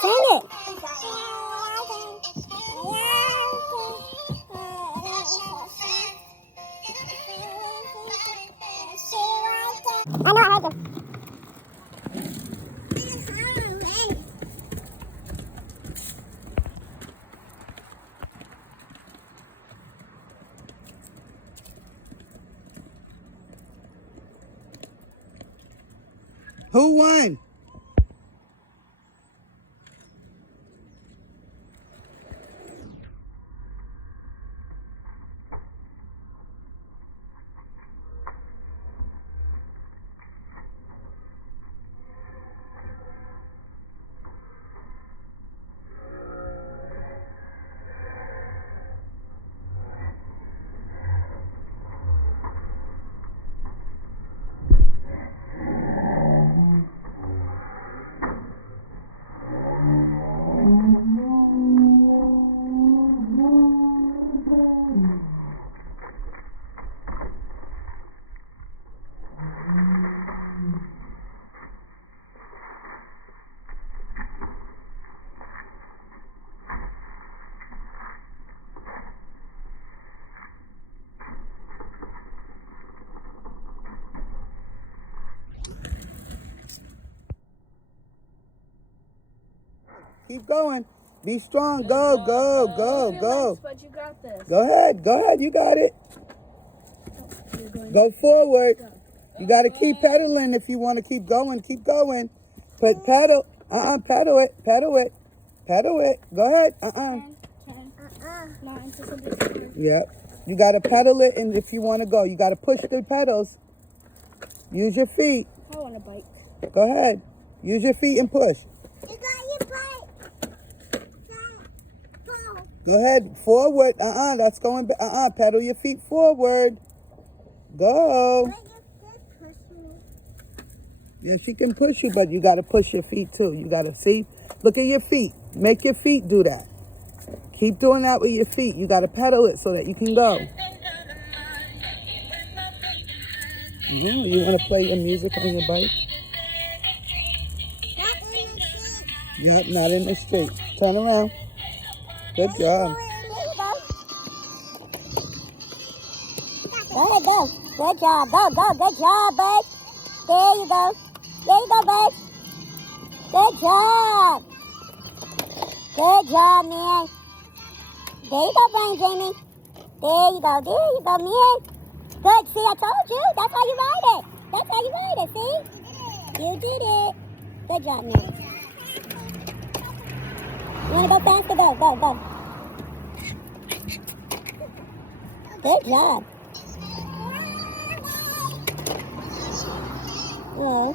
Sing it. I know, I heard them. Who won? Keep going. Be strong. Go, go, go, go. But you got this. Go ahead. Go ahead. You got it. Go forward. You got to keep pedaling if you want to keep going. Keep going. But pedal. Pedal it. Pedal it. Pedal it. Go ahead. 10, 9, to something. Yep. You got to pedal it, and if you want to go, you got to push the pedals. Use your feet. I want a bike. Go ahead. Use your feet and push. You got your bike. Go ahead. Forward. That's going back. Pedal your feet forward. Go. Yeah, she can push you, but you got to push your feet too. You got to see. Look at your feet. Make your feet do that. Keep doing that with your feet. You got to pedal it so that you can go. Yeah, you want to play your music on your bike? Yep, not in the street. Turn around. Good job. Go ahead, go. Good job. Go, go. Good job, babe. There you go. There you go, babe. Good job. Good job, man. There you go, Brian Jamie. There you go. There you go, man. Good. See, I told you. That's how you ride it. That's how you ride it, see? You did it. Good job, man. You want to go faster? Go, go, go. Good job. Oh.